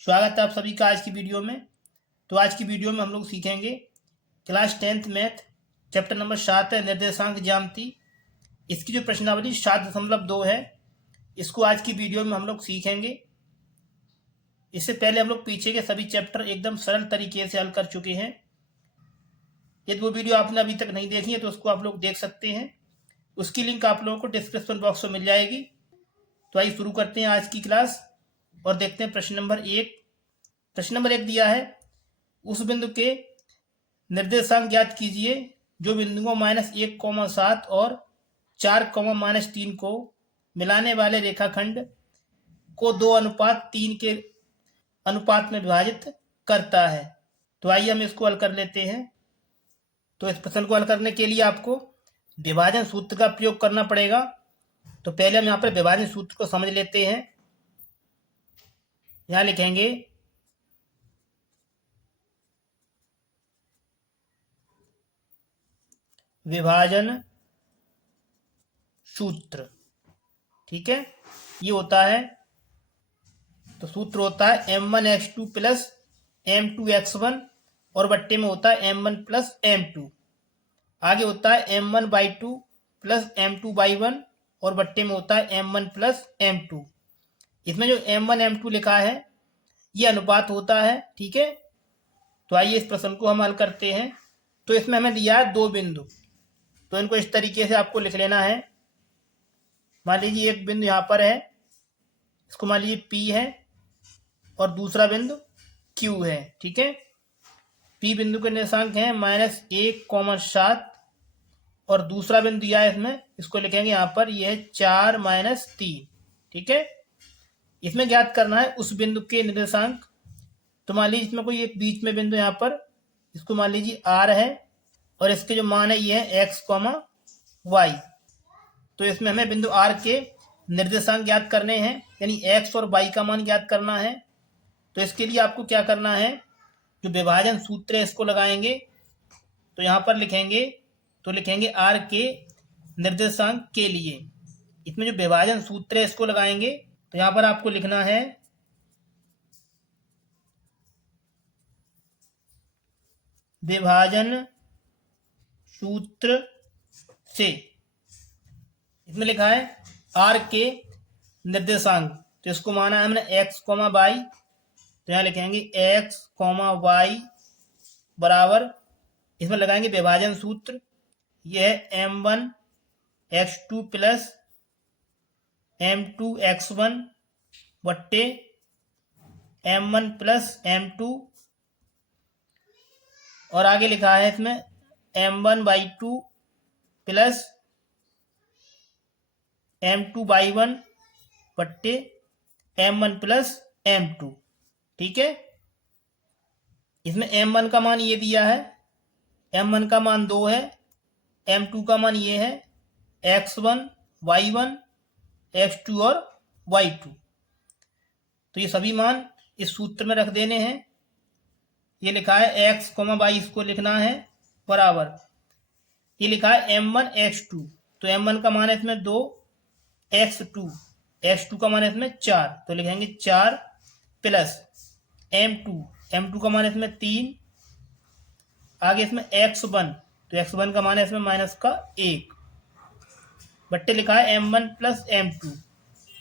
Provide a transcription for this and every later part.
स्वागत है आप सभी का आज की वीडियो में। तो आज की वीडियो में हम लोग सीखेंगे class 10th math chapter number 7 है निर्देशांक ज्यामिति। इसकी जो प्रश्नावली 7.2 है, इसको आज की वीडियो में हम लोग सीखेंगे। इससे पहले हम लोग पीछे के सभी चैप्टर एकदम सरल तरीके से हल कर चुके हैं। यदि वो वीडियो आपने अभी तक नहीं देखी है तो उसको आप लोग देख सकते हैं। उसकी लिंक आप लोगों को डिस्क्रिप्शन बॉक्स में मिल जाएगी। तो आइए शुरू करते हैं आज की क्लास और देखते हैं प्रश्न नंबर 1। प्रश्न नंबर 1 दिया है, उस बिंदु के निर्देशांक ज्ञात कीजिए जो बिंदुओं -1, 7 और 4, -3 को मिलाने वाले रेखाखंड को 2:3 के अनुपात में विभाजित करता है। तो आइए हम इसको हल कर लेते हैं। तो इस प्रश्न को हल करने के लिए आपको विभाजन सूत्र का प्रयोग करना पड़ेगा। तो पहले हम यहाँ पर विभाजन सूत्र को समझ लेते हैं। यहाँ लिखेंगे विभाजन सूत्र। ठीक है, ये होता है, तो सूत्र होता है m1x2 प्लस m2x1 और बट्टे में होता है m1 प्लस m2। आगे होता है m1/2 प्लस m2/1 और बट्टे में होता है m1 प्लस m2। इसमें जो m1 m2 लिखा है ये अनुपात होता है। ठीक है, तो आइए इस प्रश्न को हम हल करते हैं। तो इसमें हमें दिया है दो बिंदु, तो इनको इस तरीके से आपको लिख लेना है। मान लीजिए एक बिंदु यहाँ पर है, इसको मान लीजिए P है और दूसरा बिंदु Q है। ठीक है, P बिंदु के निर्देशांक हैं -1, 7 और दूसरा बिंदु दिया है इसमें, इसको लिखेंगे यहाँ पर, ये है 4, -3। ठीक है, इसमें ज्ञात करना है उस बिंदु के निर्देशांक। तो मान लीजिए इसमें कोई एक बीच में बिंदु यहाँ पर, इसको मान लीजिए R है और इसके जो मान है ये है x, y। तो इसमें हमें बिंदु R के निर्देशांक ज्ञात करने हैं, यानी x और y का मान ज्ञात करना है। तो इसके लिए आपको क्या करना है, जो विभाजन सूत्र है इसको लगाएंगे। तो यहाँ पर लिखेंगे, तो लिखेंगे R के निर्देशांक के लिए, इसमें जो विभाजन सूत्र है इसको लगाएंगे। तो यहाँ पर आपको लिखना है विभाजन सूत्र से, इसमें लिखा है R के निर्देशांक, तो इसको माना है हमने x, y। तो यहाँ लिखेंगे x, y बराबर, इसमें लगाएंगे विभाजन सूत्र, यह है m1x2 प्लस m2x1 बट्टे m1 प्लस m2 और आगे लिखा है इसमें m1/2 प्लस m2/1 बट्टे m1 प्लस m2। ठीक है, इसमें m1 का मान ये दिया है, m1 का मान 2 है, m2 का मान ये है x1, y1, x2 और y2। तो ये सभी मान इस सूत्र में रख देने हैं। ये लिखा है x, y, इसको लिखना है बराबर, ये लिखा है m1x2, तो m1 का मान है इसमें 2, x2 का मान है इसमें 4, तो लिखेंगे 4 प्लस m2 का मान है इसमें 3, आगे इसमें x1, तो x1 का मान है इसमें -1 बट्टे लिखा है m1 प्लस m2।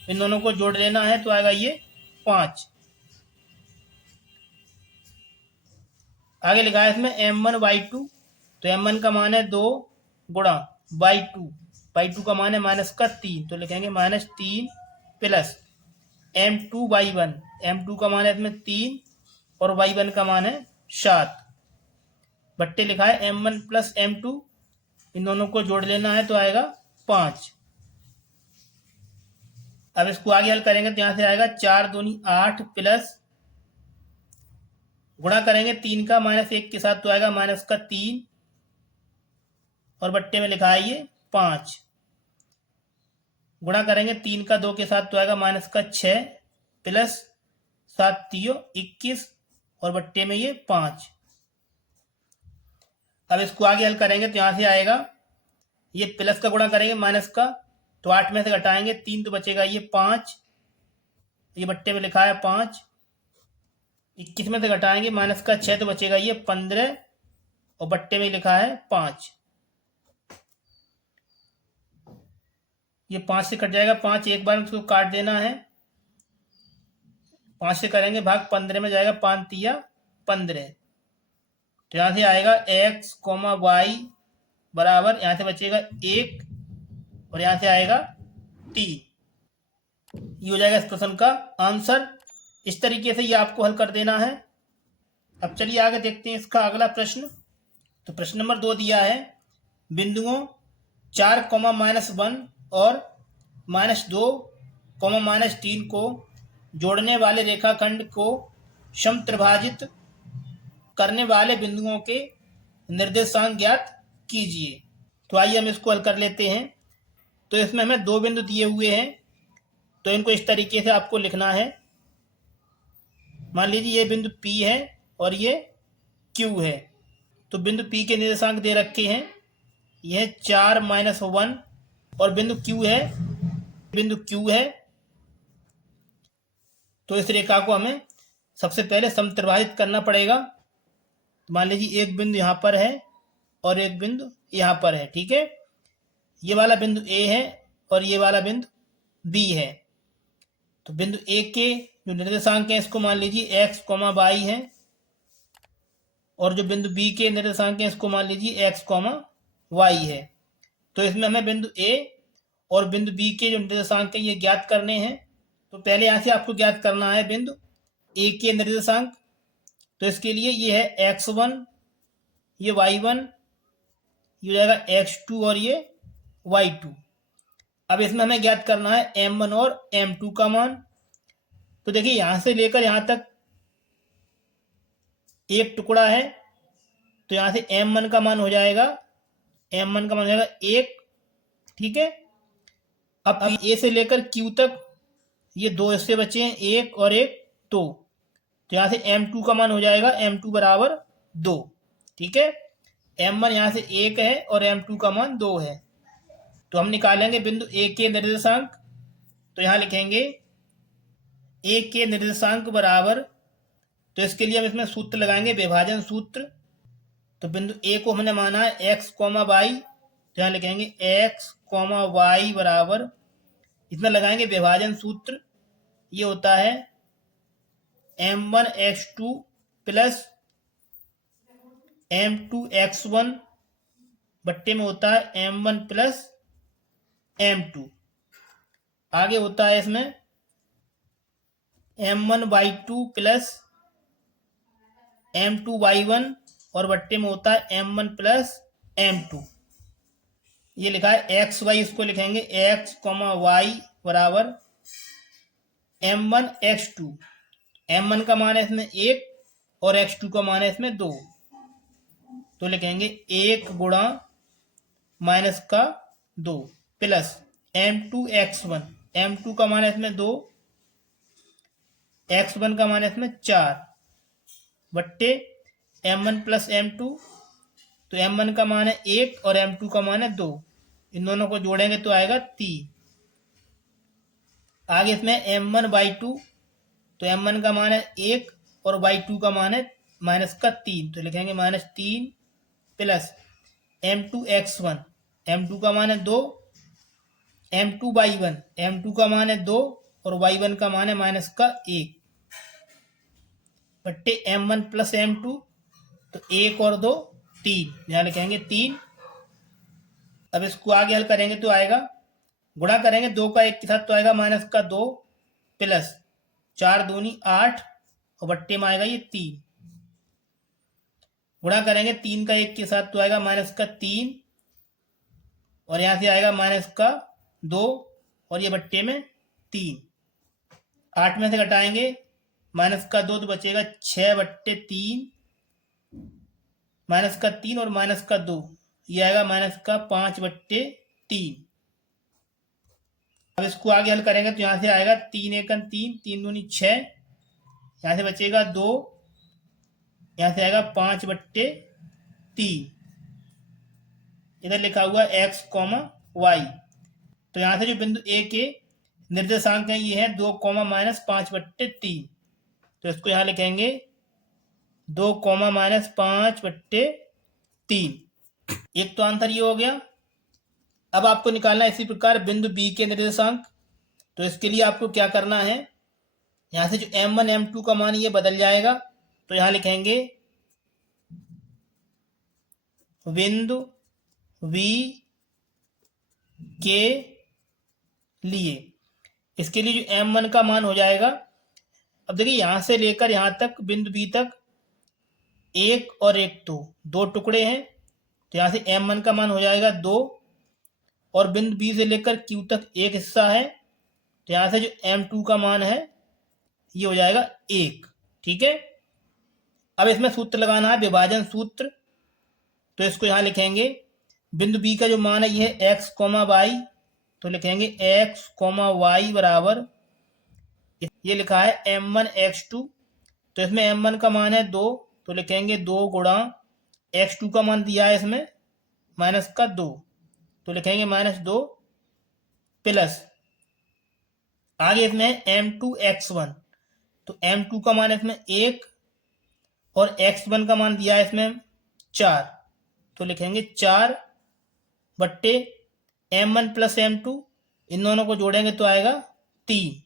इन दोनों को जोड़ लेना है तो आएगा ये 5। आगे लिखा है इसमें m1/2, तो m1 का मान है 2 गुणा y2 का मान है -3, तो लिखेंगे -3 प्लस m2/1 का मान है इसमें 3 और y1 का मान है 7 बट्टे लिखा है m1 प्लस m2। इन दोनों को जोड़ लेना है तो आएगा 5। अब इसको आगे हल करेंगे तो यहाँ से आएगा 4 दूनी 8 प्लस, गुणा करेंगे 3 का -1 के साथ तो आएगा -3 और बट्टे में लिखा है ये 5। गुणा करेंगे 3 का 2 के साथ तो आएगा -6 प्लस 7 3 21 और बट्टे में ये 5। अब इसको आगे हल करेंगे तो यहाँ से आएगा, ये प्लस का गुणा करेंगे माइनस का, तो 8 में से घटाएंगे 3 तो बचेगा ये 5, ये बट्टे में लिखा है 5 21 में से घटाएंगे माइनस का 6 तो बचेगा ये 15 और बट्टे में लिखा है 5। ये 5 से कट जाएगा, 5 एक बार में उसको काट देना है। 5 से करेंगे भाग 15 में जाएगा, 5 तिया 15। तो यहाँ से आएगा x, y बराबर, यहाँ से बचेगा 1 और यहाँ से आएगा 3। ये हो जाएगा इस प्रश्न का आंसर। इस तरीके से ये आपको हल कर देना है। अब चलिए आगे देखते हैं इसका अगला प्रश्न। तो प्रश्न नंबर 2 दिया है, बिंदुओं 4, -1 और -2, -3 को जोड़ने वाले रेखाखंड को समत्रिभाजित करने वाले बिंदुओं के निर्देशांक ज्ञात कीजिए। तो आइए हम इसको हल कर लेते हैं। तो इसमें हमें 2 बिंदु दिए हुए हैं, तो इनको इस तरीके से आपको लिखना है। मान लीजिए ये बिंदु P है और ये Q है। तो बिंदु P के निर्देशांक दे रखे हैं, यह 4 -1 और बिंदु Q है। तो इस रेखा को हमें सबसे पहले समत्रिभाजित करना पड़ेगा। मान लीजिए एक बिंदु यहाँ पर है और एक बिंदु यहाँ पर है, ठीक है। ये वाला बिंदु A है और ये वाला बिंदु B है। तो बिंदु A के जो निर्देशांक है इसको मान लीजिए x, y है, और जो बिंदु B के निर्देशांक है इसको मान लीजिए x, y है। तो इसमें हमें बिंदु A और बिंदु B के जो निर्देशांक है ये ज्ञात करने हैं। तो पहले यहाँ से आपको ज्ञात करना है बिंदु A के निर्देशांक। तो इसके लिए ये है x1, ये y1, ये हो जाएगा x2 और ये y2। अब इसमें हमें ज्ञात करना है m1 और m2 का मान। तो देखिए यहाँ से लेकर यहाँ तक एक टुकड़ा है, तो यहाँ से m1 का मान हो जाएगा 1, ठीक है। अब A से लेकर Q तक ये 2 हिस्से बचे हैं, 1 और 1, 2। तो यहाँ से m2 का मान हो जाएगा m2 बराबर 2, ठीक है। m1 यहाँ से 1 है और m2 का मान 2 है। तो हम निकालेंगे बिंदु A के निर्देशांक। तो यहाँ लिखेंगे A के निर्देशांक बराबर, तो इसके लिए हम इसमें सूत्र लगाएंगे, विभाजन सूत्र। तो बिंदु A को हमने माना है x, y, तो यहाँ लिखेंगे x, y बराबर, इसमें लगाएंगे विभाजन सूत्र। ये होता है m1x2 प्लस m2x1 बट्टे में होता है m1 प्लस m2। आगे होता है इसमें m1y2 प्लस m2y1 और बट्टे में होता है m1 प्लस m2। ये लिखा है x, y, इसको लिखेंगे x, y बराबर m1x2। m1 का मान है इसमें 1 और x2 का मान है इसमें 2। तो लिखेंगे 1 गुणा माइनस का 2 प्लस m2x1, m2 का मान है इसमें 2, x1 का मान है इसमें 4 बट्टे m1 प्लस m2। तो m1 का मान है 1 और m2 का मान है 2, इन दोनों को जोड़ेंगे तो आएगा 3। आगे इसमें m1y2, तो m1 का मान है 1 और y2 का मान है -3, तो लिखेंगे -3 प्लस m2x1, m2 का मान है 2, m2y1, m2 का मान है 2 और y1 का मान है -1 बट्टे m1 प्लस m2। तो 1 और 2 3, यहाँ लिखेंगे 3। अब इसको आगे हल करेंगे तो आएगा, गुणा करेंगे 2 का 1 के साथ तो आएगा -2 प्लस 4 दूनी 8 और बट्टे में आएगा ये 3। गुणा करेंगे 3 का 1 के साथ तो आएगा -3 और यहाँ से आएगा -2 और ये बट्टे में 3। 8 में से घटाएंगे -2 तो बचेगा 6 बट्टे 3, -3 और -2, ये आएगा -5 बट्टे 3। अब इसको आगे हल करेंगे तो यहाँ से आएगा 3 एकन 3, 3 दूनी 6, यहाँ से बचेगा 2, यहाँ से आएगा 5 बट्टे 3। इधर लिखा हुआ x, y। तो यहाँ से जो बिंदु A के निर्देशांक हैं ये है 2, -5 बट्टे 3। तो इसको यहाँ लिखेंगे 2, -5/3। एक तो आंसर ये हो गया। अब आपको निकालना है इसी प्रकार बिंदु बी के निर्देशांक। तो इसके लिए आपको क्या करना है, यहाँ से जो m1 m2 का मान ये बदल जाएगा। तो यहाँ लिखेंगे बिंदु V के लिए, इसके लिए जो m1 का मान हो जाएगा, अब देखिए यहाँ से लेकर यहाँ तक बिंदु B तक 1 और 1 तो 2 टुकड़े हैं। तो यहाँ से m1 का मान हो जाएगा 2, और बिंदु B से लेकर Q तक एक हिस्सा है। तो यहाँ से जो m2 का मान है ये हो जाएगा 1। ठीक है, अब इसमें सूत्र लगाना है, विभाजन सूत्र। तो इसको यहाँ लिखेंगे, बिंदु B का जो मान है ये है x, y। तो लिखेंगे x, y बराबर, ये लिखा है m1 x2। तो इसमें m1 का मान है 2, तो लिखेंगे 2 गुणा x2 का मान दिया है इसमें -2, तो लिखेंगे -2 प्लस, आगे इसमें m2 x1। तो m2 का मान इसमें 1 और x1 का मान दिया है इसमें 4, तो लिखेंगे 4/m1 प्लस m2, इन दोनों को जोड़ेंगे तो आएगा 3।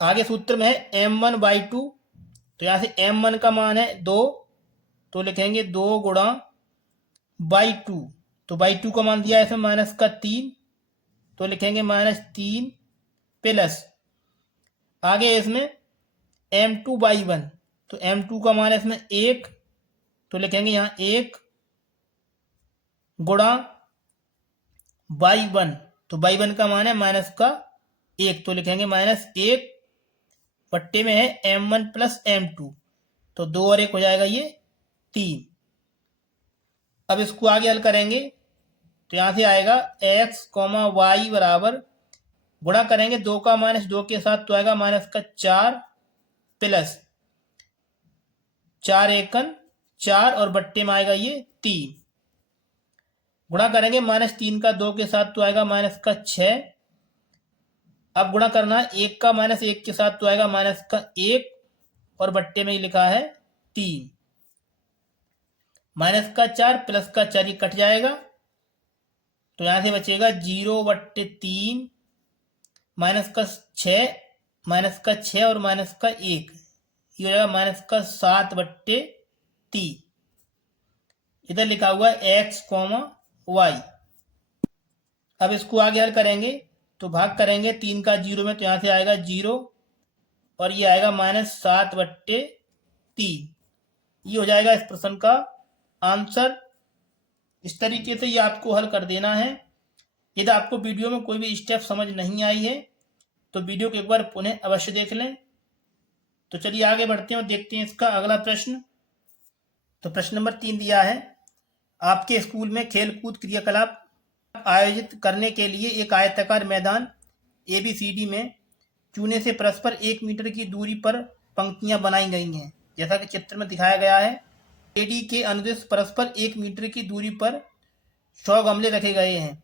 आगे सूत्र में है m1/2। तो यहाँ से m1 का मान है 2, तो लिखेंगे 2 गुणा /2। तो /2 का मान दिया है इसमें -3, तो लिखेंगे -3 प्लस, आगे इसमें m2/1। तो m2 का मान है इसमें 1, तो लिखेंगे यहाँ 1 गुणा /1। तो /1 का मान है -1, तो लिखेंगे -1 बट्टे में है m1 प्लस m2। तो 2 और 1 हो जाएगा ये 3। अब इसको आगे हल करेंगे तो यहाँ से आएगा x, y बराबर, गुणा करेंगे 2 का -2 के साथ तो आएगा -4 प्लस 4 एकन 4 और बट्टे में आएगा ये 3। गुणा करेंगे -3 का 2 के साथ तो आएगा -6। अब गुणा करना है 1 का -1 के साथ तो आएगा -1 और बट्टे में लिखा है 3। -4 प्लस का 4 ये कट जाएगा, तो यहाँ से बचेगा 0/3 -6 और -1, ये हो जाएगा -7/3। इधर लिखा हुआ है x, y। अब इसको आगे हल करेंगे तो भाग करेंगे 3 का 0 में, तो यहाँ से आएगा 0 और ये आएगा -7/3। ये हो जाएगा इस प्रश्न का आंसर। इस तरीके से ये आपको हल कर देना है। यदि आपको वीडियो में कोई भी स्टेप समझ नहीं आई है तो वीडियो को एक बार पुनः अवश्य देख लें। तो चलिए आगे बढ़ते हैं और देखते हैं इसका अगला प्रश्न। तो प्रश्न नंबर 3 दिया है, आपके स्कूल में खेलकूद क्रियाकलाप आयोजित करने के लिए एक आयताकार मैदान ABCD में चूने से परस्पर 1 मीटर की दूरी पर पंक्तियां बनाई गई हैं, जैसा कि चित्र में दिखाया गया है। AD के अनुदिश परस्पर 1 मीटर की दूरी पर 100 गमले रखे गए हैं,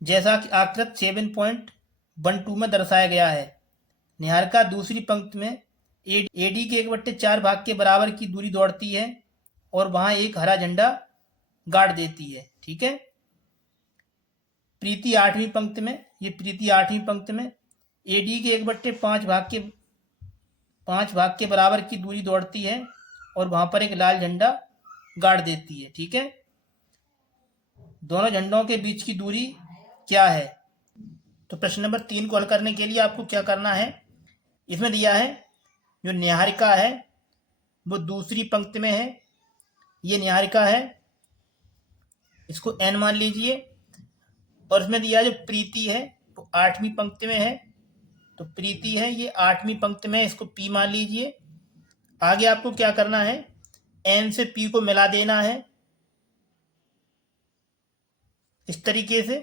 जैसा कि आकृत 7.12 में दर्शाया गया है। निहारिका दूसरी पंक्ति में AD के 1/4 भाग के बराबर की दूरी दौड़ती है और वहां एक हरा झंडा गाड़ देती है। ठीक है, प्रीति 8वीं पंक्ति में, ये प्रीति 8वीं पंक्ति में AD के 1/5 भाग के बराबर की दूरी दौड़ती है और वहां पर एक लाल झंडा गाड़ देती है। ठीक है, दोनों झंडों के बीच की दूरी क्या है? तो प्रश्न नंबर 3 को हल करने के लिए आपको क्या करना है, इसमें दिया है जो निहारिका है वो दूसरी पंक्ति में है, ये निहारिका है, इसको n मान लीजिए। और इसमें दिया जो प्रीति है वो 8वीं पंक्ति में है, तो प्रीति है ये 8वीं पंक्ति में, इसको p मान लीजिए। आगे आपको क्या करना है, n से p को मिला देना है इस तरीके से।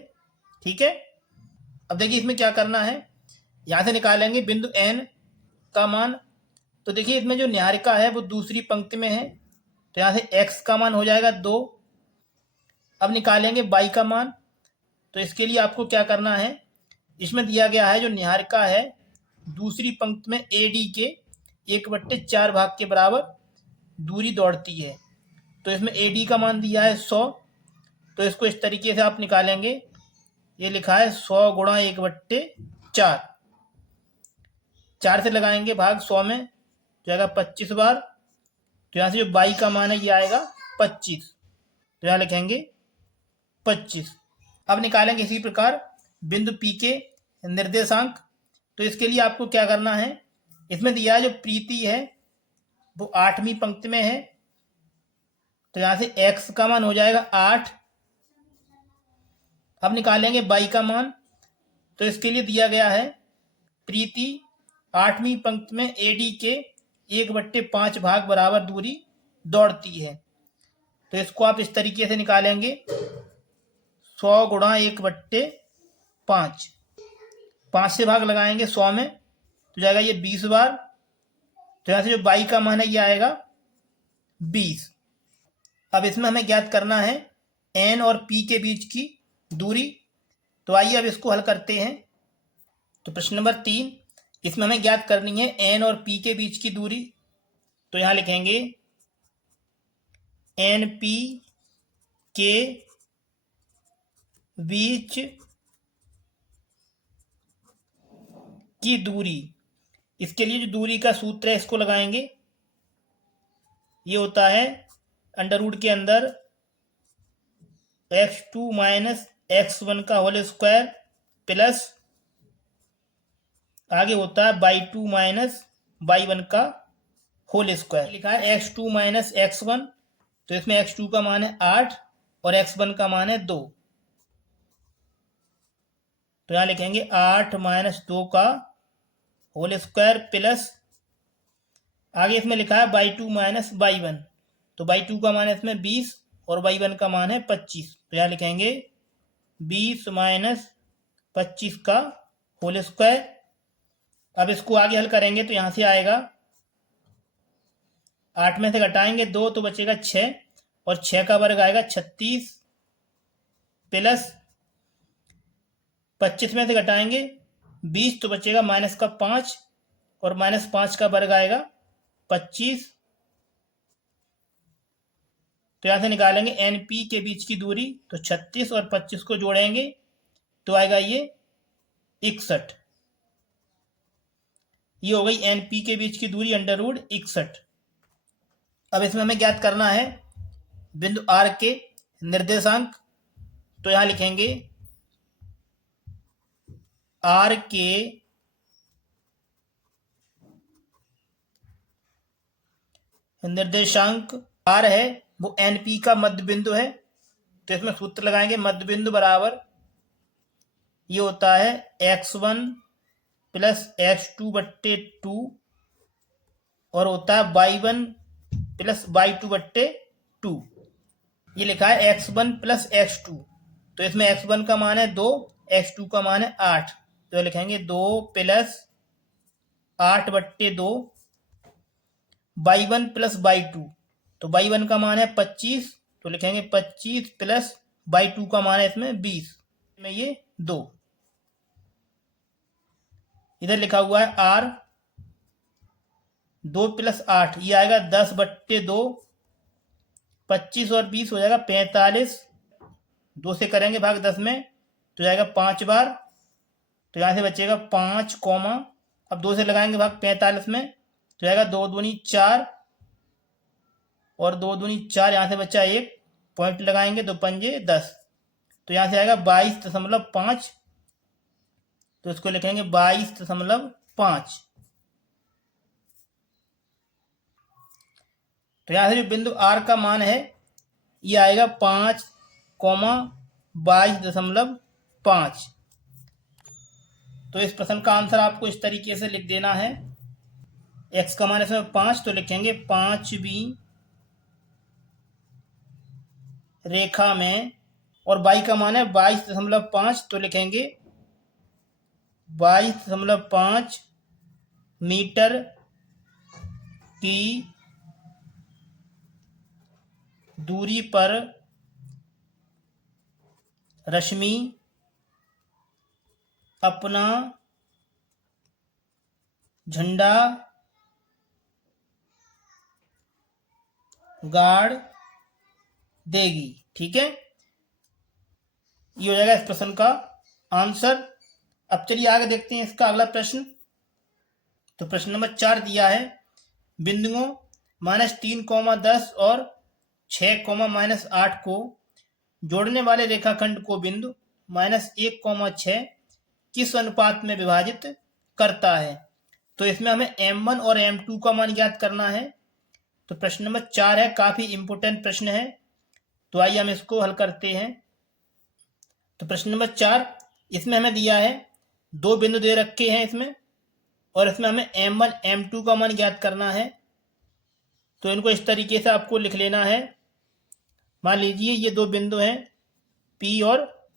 ठीक है, अब देखिए इसमें क्या करना है, यहाँ से निकालेंगे बिंदु n का मान। तो देखिए इसमें जो निहारिका है वो दूसरी पंक्ति में है, तो यहाँ से x का मान हो जाएगा 2। अब निकालेंगे y का मान। तो इसके लिए आपको क्या करना है, इसमें दिया गया है जो निहारिका है दूसरी पंक्ति में AD के 1/4 भाग के बराबर दूरी दौड़ती है। तो इसमें AD का मान दिया है 100, तो इसको इस तरीके से आप निकालेंगे। ये लिखा है 100 गुणा 1/4, 4 से लगाएंगे भाग 100 में, तो आएगा 25 बार। तो यहाँ से जो बाई का मान है ये आएगा 25, तो यहाँ लिखेंगे 25। अब निकालेंगे इसी प्रकार बिंदु P के निर्देशांक। तो इसके लिए आपको क्या करना है, इसमें दिया है जो प्रीति है वो 8वीं पंक्ति में है, तो यहाँ से x का मान हो जाएगा 8। अब निकालेंगे y का मान। तो इसके लिए दिया गया है प्रीति 8वीं पंक्ति में AD के 1/5 भाग बराबर दूरी दौड़ती है। तो इसको आप इस तरीके से निकालेंगे, 100 गुणा 1/5, 5 से भाग लगाएंगे 100 में, तो जाएगा ये 20 बार। तो यहाँ से जो y का मान है ये आएगा 20। अब इसमें हमें ज्ञात करना है N और P के बीच की दूरी। तो आइए अब इसको हल करते हैं। तो प्रश्न नंबर 3, इसमें हमें ज्ञात करनी है N और P के बीच की दूरी। तो यहाँ लिखेंगे NP के बीच की दूरी। इसके लिए जो दूरी का सूत्र है इसको लगाएंगे। ये होता है अंडर रूट के अंदर x2 माइनस x1 का होल स्क्वायर प्लस आगे होता है y2 माइनस y1 का होल स्क्वायर। लिखा है x2 माइनस x1, तो इसमें x2 का मान है 8 और x1 का मान है 2। तो यहाँ लिखेंगे 8 माइनस 2 का होल स्क्वायर प्लस आगे इसमें लिखा है y2 माइनस y1, तो y2 का मान है इसमें 20 और y1 का मान है 25। तो यहाँ लिखेंगे 20 माइनस 25 का होल स्क्वायर। अब इसको आगे हल करेंगे तो यहाँ से आएगा 8 में से घटाएंगे 2 तो बचेगा 6 और 6 का वर्ग आएगा 36 प्लस 25 में से घटाएंगे 20 तो बचेगा माइनस का 5 और माइनस 5 का वर्ग आएगा 25। तो यहाँ से निकालेंगे NP के बीच की दूरी। तो 36 और 25 को जोड़ेंगे तो आएगा ये 61। ये हो गई NP के बीच की दूरी अंडर रूट 61। अब इसमें हमें ज्ञात करना है बिंदु R के निर्देशांक। तो यहाँ लिखेंगे R के निर्देशांक R है वो NP का मध्य बिंदु है। तो इसमें सूत्र लगाएंगे, मध्य बिंदु बराबर ये होता है x1 प्लस x2/2 और होता है y1 प्लस y2/2। ये लिखा है x1 प्लस x2, तो इसमें x1 का मान है 2, x2 का मान है 8, तो लिखेंगे 2 प्लस 8/2 y1 प्लस y2, तो y1 का मान है 25, तो लिखेंगे 25 प्लस y2 का मान है इसमें 20, में ये 2। इधर लिखा हुआ है r 2 प्लस 8, ये आएगा 10/2, 25 और 20 हो जाएगा 45, 2 से करेंगे भाग 10 में तो जाएगा 5 बार। तो यहाँ से बचेगा 5 कॉमा, अब 2 से लगाएंगे भाग 45 में तो जाएगा 2 दूनी 4 और 2 दूनी 4, यहाँ से बचा 1, पॉइंट लगाएंगे 2 पंजे 10, तो यहाँ से आएगा 22.5, तो इसको लिखेंगे 22.5। तो यहाँ से जो बिंदु R का मान है ये आएगा 5, 22.5। तो इस प्रश्न का आंसर आपको इस तरीके से लिख देना है। x का मान इसमें 5, तो लिखेंगे 5वीं रेखा में, और y का मान है 22.5, तो लिखेंगे 22.5 मीटर की दूरी पर रश्मि अपना झंडा गाड़ देगी। ठीक है, ये हो जाएगा इस प्रश्न का आंसर। अब चलिए आगे देखते हैं इसका अगला प्रश्न। तो प्रश्न नंबर 4 दिया है, बिंदुओं -3, 10 और 6, -8 को जोड़ने वाले रेखाखंड को बिंदु -1, 6 किस अनुपात में विभाजित करता है। तो इसमें हमें m1 और m2 का मान ज्ञात करना है। तो प्रश्न नंबर 4 है, काफी इंपोर्टेंट प्रश्न है। तो आइए हम इसको हल करते हैं। तो प्रश्न नंबर 4, इसमें हमें दिया है 2 बिंदु दे रखे हैं इसमें, और इसमें हमें m1 m2 का मान ज्ञात करना है। तो इनको इस तरीके से आपको लिख लेना है। मान लीजिए ये 2 बिंदु हैं P और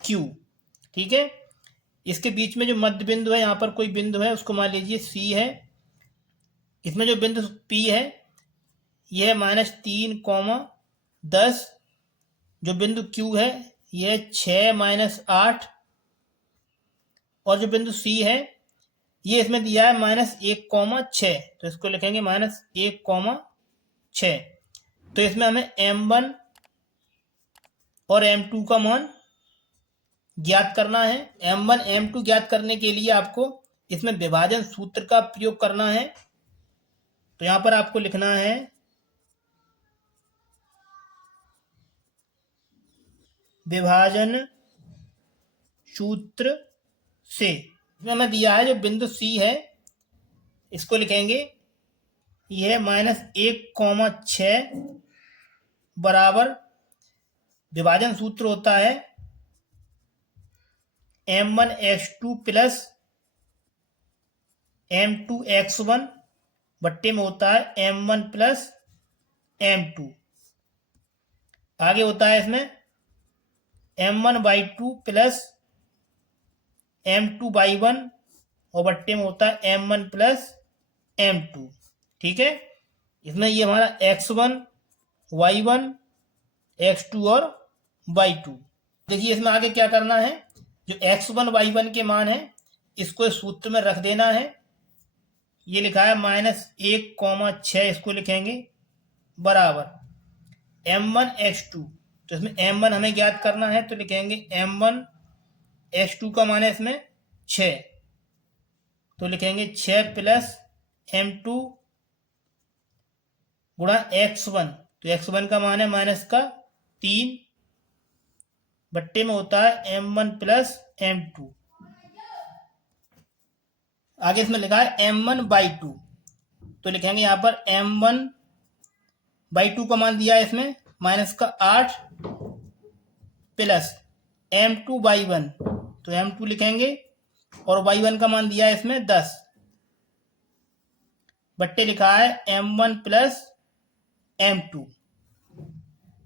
Q। ठीक है, इसके बीच में जो मध्य बिंदु है, यहाँ पर कोई बिंदु है, उसको मान लीजिए C है। इसमें जो बिंदु P है यह है -3, 10। जो बिंदु Q है यह 6, -8। और जो बिंदु C है ये इसमें दिया है -1, 6। तो इसको लिखेंगे -1, 6। तो इसमें हमें m1 और m2 का मान ज्ञात करना है। m1 m2 ज्ञात करने के लिए आपको इसमें विभाजन सूत्र का प्रयोग करना है। तो यहां पर आपको लिखना है विभाजन सूत्र से। इसमें हमें दिया है जो बिंदु C है इसको लिखेंगे, यह -1, 6 बराबर विभाजन सूत्र होता है m1x2 प्लस m2x1 बट्टे में होता है m1 प्लस m2। आगे होता है इसमें m1/2 प्लस m2/1 और बट्टे में होता है m1 प्लस m2। ठीक है, इसमें ये हमारा x1, y1, x2 और y2। देखिए इसमें आगे क्या करना है, जो x1, y1 के मान है इसको इस सूत्र में रख देना है। ये लिखा है -1, 6, इसको लिखेंगे बराबर m1x2। तो इसमें m1 हमें ज्ञात करना है, तो लिखेंगे m1x2 का मान है इसमें 6। तो लिखेंगे 6 प्लस m2 गुणा x1। तो x1 का मान है -3 बट्टे में होता है m1 प्लस m2। आगे इसमें लिखा है m1/2। तो लिखेंगे यहाँ पर m1/2 का मान दिया है इसमें -8 प्लस m2/1। तो m2 लिखेंगे और y1 का मान दिया है इसमें 10 बट्टे लिखा है m1 प्लस m2।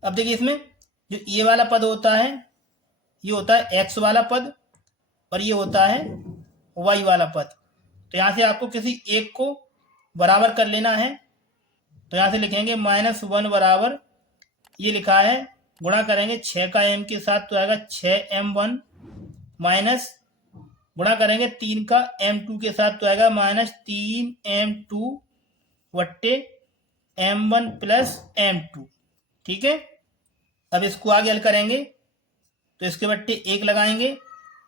अब देखिए इसमें जो ये वाला पद होता है ये होता है x वाला पद और ये होता है y वाला पद। तो यहाँ से आपको किसी एक को बराबर कर लेना है। तो यहाँ से लिखेंगे -1 बराबर, ये लिखा है गुणा करेंगे 6 का m के साथ तो आएगा 6m1 माइनस गुणा करेंगे 3 का m2 के साथ तो आएगा -3m2 वट्टे m1 प्लस m2। ठीक है, अब इसको आगे हल करेंगे तो इसके बट्टे 1 लगाएंगे,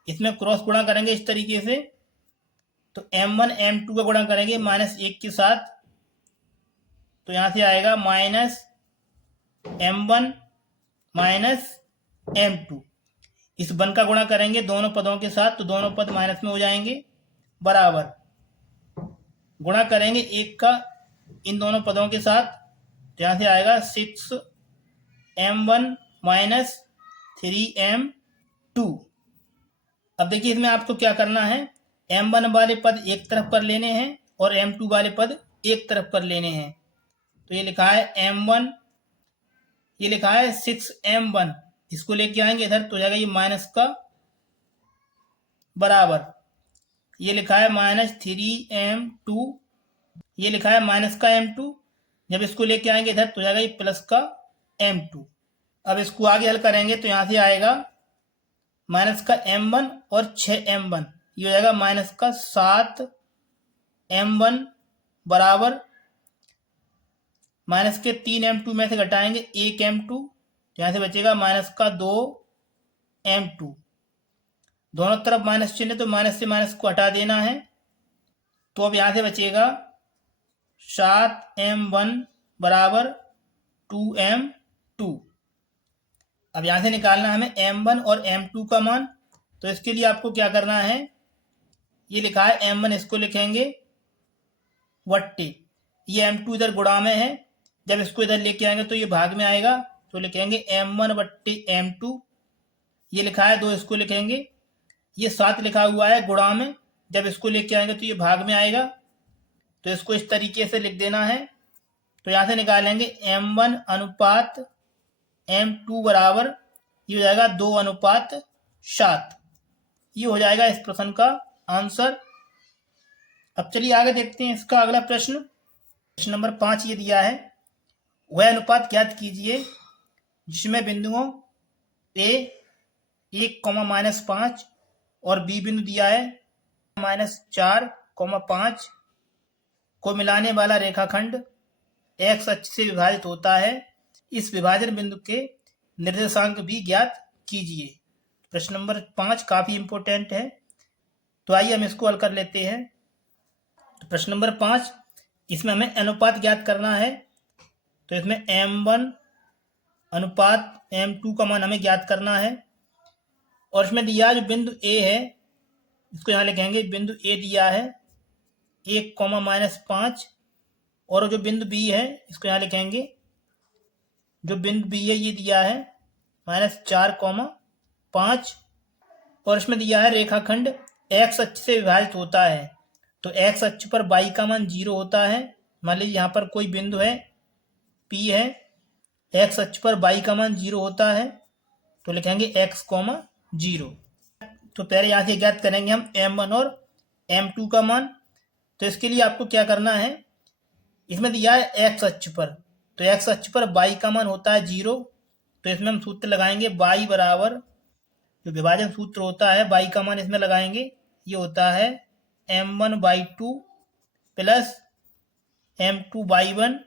इसमें क्रॉस गुणा करेंगे इस तरीके से। तो m1 m2 का गुणा करेंगे -1 के साथ, तो यहाँ से आएगा -m1 माइनस m2। इस 1 का गुणा करेंगे दोनों पदों के साथ तो दोनों पद माइनस में हो जाएंगे, बराबर गुणा करेंगे 1 का इन दोनों पदों के साथ, तो यहाँ से आएगा 6m1 माइनस 3m2। अब देखिए इसमें आपको क्या करना है, m1 वाले पद एक तरफ कर लेने हैं और m2 वाले पद एक तरफ कर लेने हैं। तो ये लिखा है m1, ये लिखा है 6m1, इसको लेके आएंगे इधर तो हो जाएगा ये माइनस का बराबर, ये लिखा है -3m2, ये लिखा है माइनस का m2, जब इसको लेके आएंगे इधर तो हो जाएगा ये प्लस का m2। अब इसको आगे हल करेंगे तो यहाँ से आएगा माइनस का m1 और 6m1, ये हो जाएगा माइनस का 7m1 बराबर माइनस के 3m2 में से घटाएंगे 1m2, यहाँ से बचेगा माइनस का 2m2। दोनों तरफ माइनस चिन्ह, तो माइनस से माइनस को हटा देना है। तो अब यहाँ से बचेगा 7m1 बराबर 2m2। अब यहाँ से निकालना हमें m1 और m2 का मान। तो इसके लिए आपको क्या करना है, ये लिखा है m1, इसको लिखेंगे वट्टे, ये m2 इधर गुणा में है, जब इसको इधर लेके आएंगे तो ये भाग में आएगा, तो लिखेंगे m1 बट्टे m2। ये लिखा है 2, इसको लिखेंगे। ये 7 लिखा हुआ है गुणा में, जब इसको लेके आएंगे तो ये भाग में आएगा, तो इसको इस तरीके से लिख देना है। तो यहाँ से निकालेंगे m1 अनुपात m2 बराबर, ये हो जाएगा 2:7। ये हो जाएगा इस प्रश्न का आंसर। अब चलिए आगे देखते हैं इसका अगला प्रश्न। प्रश्न नंबर 5 ये दिया है, वह अनुपात ज्ञात कीजिए जिसमें बिंदुओं A 1, और B बिंदु दिया है -4, 5 को मिलाने वाला रेखाखंड x अक्ष से विभाजित होता है। इस विभाजन बिंदु के निर्देशांक भी ज्ञात कीजिए। प्रश्न नंबर 5 काफी इंपॉर्टेंट है, तो आइए हम इसको हल कर लेते हैं। तो प्रश्न नंबर 5, इसमें हमें अनुपात ज्ञात करना है। तो इसमें m1 अनुपात m2 का मान हमें ज्ञात करना है। और इसमें दिया जो बिंदु A है, इसको यहाँ लिखेंगे, बिंदु A दिया है 1, और जो बिंदु B है इसको यहाँ लिखेंगे, जो बिंदु B है ये दिया है -4, 5। और इसमें दिया है रेखाखंड x अक्ष से विभाजित होता है। तो x अक्ष पर y का मान 0 होता है। मान लीजिए यहाँ पर कोई बिंदु है P है, x अक्ष पर y का मान 0 होता है, तो लिखेंगे x, 0। तो पहले यहाँ से ज्ञात करेंगे हम m1 और m2 का मान। तो इसके लिए आपको क्या करना है, इसमें दिया है x अक्ष पर, तो x अक्ष पर y का मान होता है 0। तो इसमें हम सूत्र लगाएंगे y बराबर, जो विभाजन सूत्र होता है y का मान इसमें लगाएंगे, ये होता है m1/2 प्लस m2/1,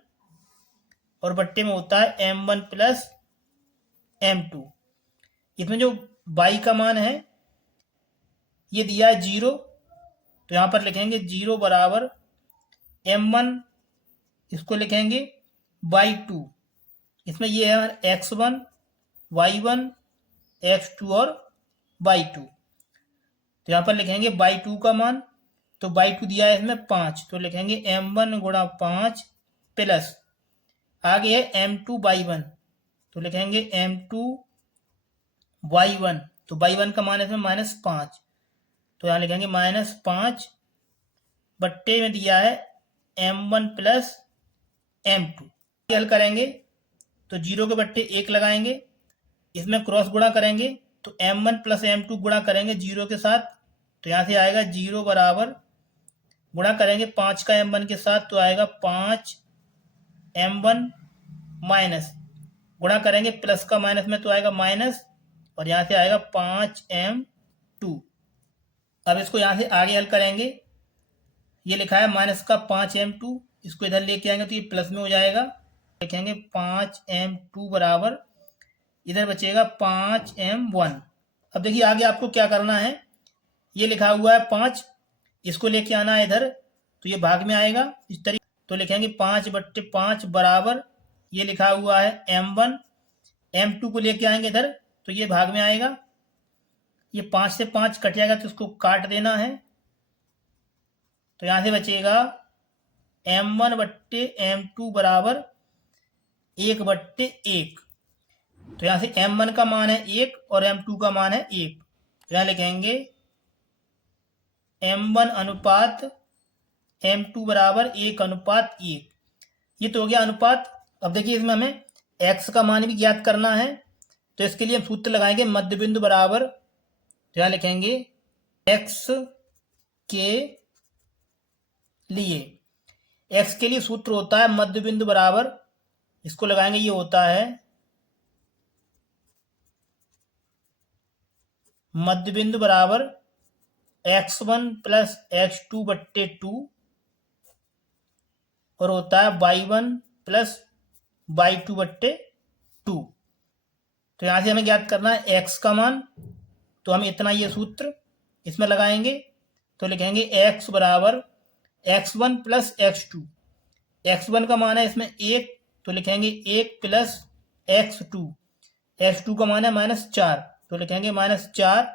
और बट्टे में होता है m1 प्लस m2। इसमें जो y का मान है ये दिया है 0, तो यहाँ पर लिखेंगे 0 बराबर m1, इसको लिखेंगे y2। इसमें ये है x1, y1, x2 और y2। तो यहाँ पर लिखेंगे y2 का मान, तो y2 दिया है इसमें 5, तो लिखेंगे m1 गुणा 5 प्लस, आगे है m2/1, तो लिखेंगे m2/1, तो y1 का मान है इसमें -5, तो यहाँ लिखेंगे -5 बट्टे में दिया है m1 प्लस m2। हल करेंगे तो 0 के बट्टे 1 लगाएंगे, इसमें क्रॉस गुणा करेंगे, तो m1 प्लस m2 गुणा करेंगे 0 के साथ, तो यहाँ से आएगा 0 बराबर, गुणा करेंगे 5 का m1 के साथ, तो आएगा 5m1 माइनस, गुणा करेंगे प्लस का माइनस में, तो आएगा माइनस, और यहाँ से आएगा 5m2। अब इसको यहाँ से आगे हल करेंगे, ये लिखा है माइनस का 5m2, इसको इधर लेके आएंगे तो ये प्लस में हो जाएगा, लिखेंगे 5m2 बराबर, इधर बचेगा 5m1। अब देखिए आगे आपको क्या करना है, ये लिखा हुआ है 5, इसको लेके आना है इधर, तो ये भाग में आएगा इस तरीके, तो लिखेंगे 5/5 बराबर, ये लिखा हुआ है m1, m2 को लेके आएंगे इधर, तो ये भाग में आएगा, ये 5 से 5 कट जाएगा, तो इसको काट देना है, तो यहाँ से बचेगा m1/m2 बराबर 1/1। तो यहाँ से m1 का मान है 1 और m2 का मान है 1, तो यहाँ लिखेंगे m1 अनुपात m2 बराबर 1:1। ये तो हो गया अनुपात। अब देखिए इसमें हमें x का मान भी ज्ञात करना है, तो इसके लिए हम सूत्र लगाएंगे मध्य बिंदु बराबर, तो यहाँ लिखेंगे x के लिए, x के लिए सूत्र होता है मध्य बिंदु बराबर, इसको लगाएंगे, ये होता है मध्य बिंदु बराबर x1 प्लस x2/2, और होता है y1 प्लस बाई 2/2। तो यहाँ से हमें ज्ञात करना है x का मान, तो हम इतना ये सूत्र इसमें लगाएंगे, तो लिखेंगे x बराबर x1 प्लस x2। x1 का मान है इसमें 1, तो लिखेंगे 1 प्लस x2। x2 का मान है -4, तो लिखेंगे -4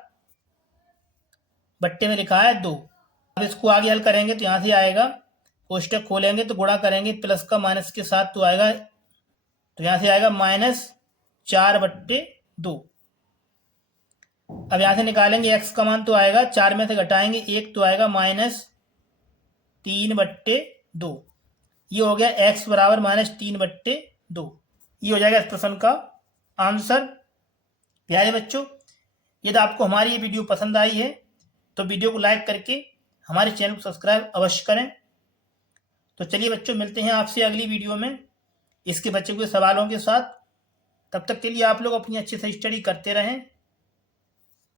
बट्टे में लिखा है 2। अब इसको आगे हल करेंगे तो यहाँ से आएगा, कोष्टक खोलेंगे तो गुणा करेंगे प्लस का माइनस के साथ, तो आएगा, तो यहाँ से आएगा -4/2। अब यहाँ से निकालेंगे x का मान, तो आएगा 4 में से घटाएंगे 1, तो आएगा -3/2। ये हो गया x बराबर -3/2। ये हो जाएगा इस प्रश्न का आंसर। प्यारे बच्चों, यदि आपको हमारी ये वीडियो पसंद आई है तो वीडियो को लाइक करके हमारे चैनल को सब्सक्राइब अवश्य करें। तो चलिए बच्चों, मिलते हैं आपसे अगली वीडियो में इसके बचे हुए सवालों के साथ। तब तक के लिए आप लोग अपनी अच्छे से स्टडी करते रहें।